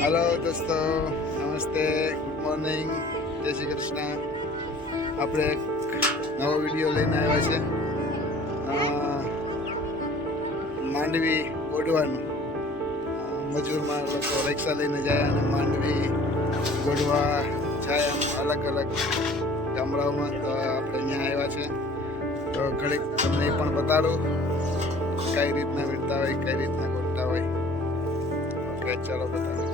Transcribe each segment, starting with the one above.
Hello दोस्तों, नमस्ते, good morning, जय श्री कृष्ण। આપણે એક નવો વિડીયો લઈને આવ્યા છે માંડવી ગોડવાનું। મજૂરમાં લોકો રિક્ષા લઈને જાય અને માંડવી ગોડવા જાય આમ અલગ અલગ ગામડાઓમાં। તો આપણે અહીંયા આવ્યા છે તો ઘડીક તમને એ પણ બતાડું કઈ રીતના વીણતા હોય, કઈ રીતના ગોડતા હોય। ઓકે, ચાલો બતાડો।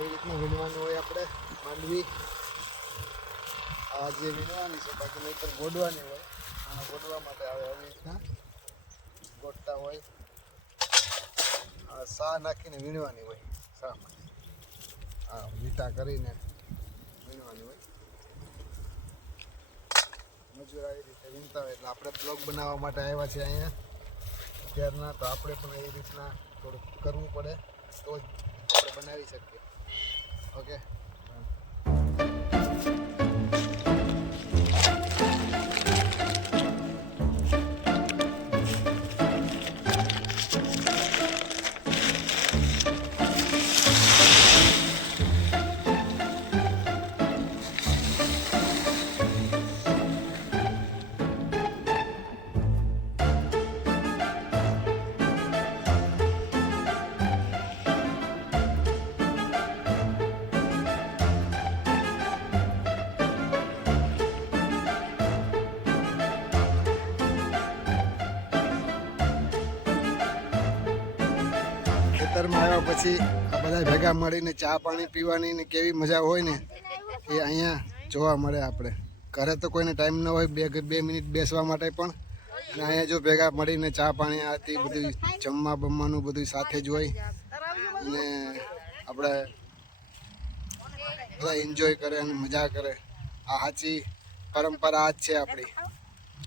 આવી રીતના વીણવાનું હોય આપણે માંડવી। આ જે વીણવાની છે, બાકી નહીંતર ગોડવાની હોય। આને ગોડવા માટે આવે આવી રીતના ગોડતા હોય। આ સા નાખીને વીણવાની હોય, સામાં આ વીટા કરીને વીણવાની હોય। મજૂર આવી રીતે વીણતા હોય એટલે આપણે બ્લોગ બનાવવા માટે આવ્યા છે અહીંયા ત્યારના। તો આપણે પણ એ રીતના થોડુંક કરવું પડે તો જ આપણે બનાવી શકીએ। ઓકે, ખેતરમાં આવ્યા પછી આ બધા ભેગા મળીને ચા પાણી પીવાની ને કેવી મજા હોય ને એ અહીંયા જોવા મળે। આપણે ઘરે તો કોઈને ટાઈમ ન હોય બે મિનિટ બેસવા માટે પણ, અને અહીંયા જો ભેગા મળીને ચા પાણી આથી બધું જમવા બમવાનું બધું સાથે જ હોય અને આપણે બધા એન્જોય કરે અને મજા કરે। આ સાચી પરંપરા આ જ છે આપણી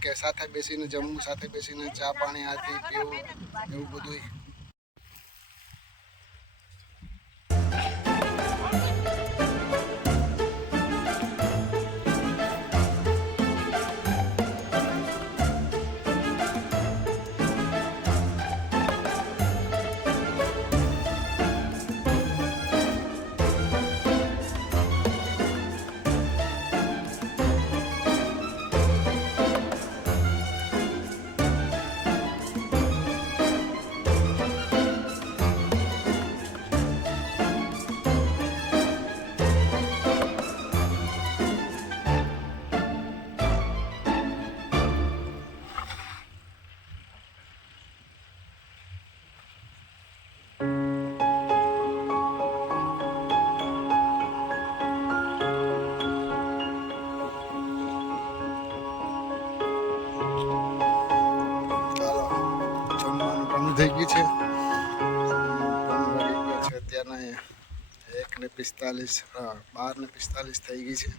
કે સાથે બેસીને જમવું, સાથે બેસીને ચા પાણી આથી પીવું, એવું બધું। થઈ ગઈ છે, 1:45, 12:45 થઈ ગઈ છે।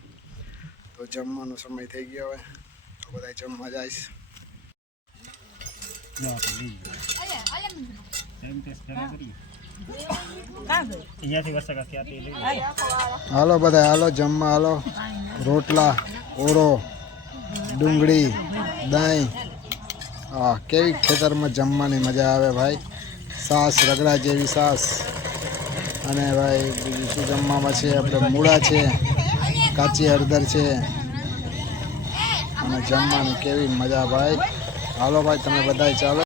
તો જમવાનો સમય થઈ ગયો હવે, તો બધા જમવા જાય છે। હાલો બધા હાલો જમવા હાલો. રોટલા, ઓળો, ડુંગળી, દહીં. હા, કેવી ખેતરમાં જમવાની મજા આવે ભાઈ. સાસ, રગડા જેવી સાસ. અને ભાઈ બીજું શું જમવામાં છે? આપણે મૂળા છે, કાચી હળદર છે. અને જમવાની કેવી મજા ભાઈ. હાલો ભાઈ તમે બધા ચાલો.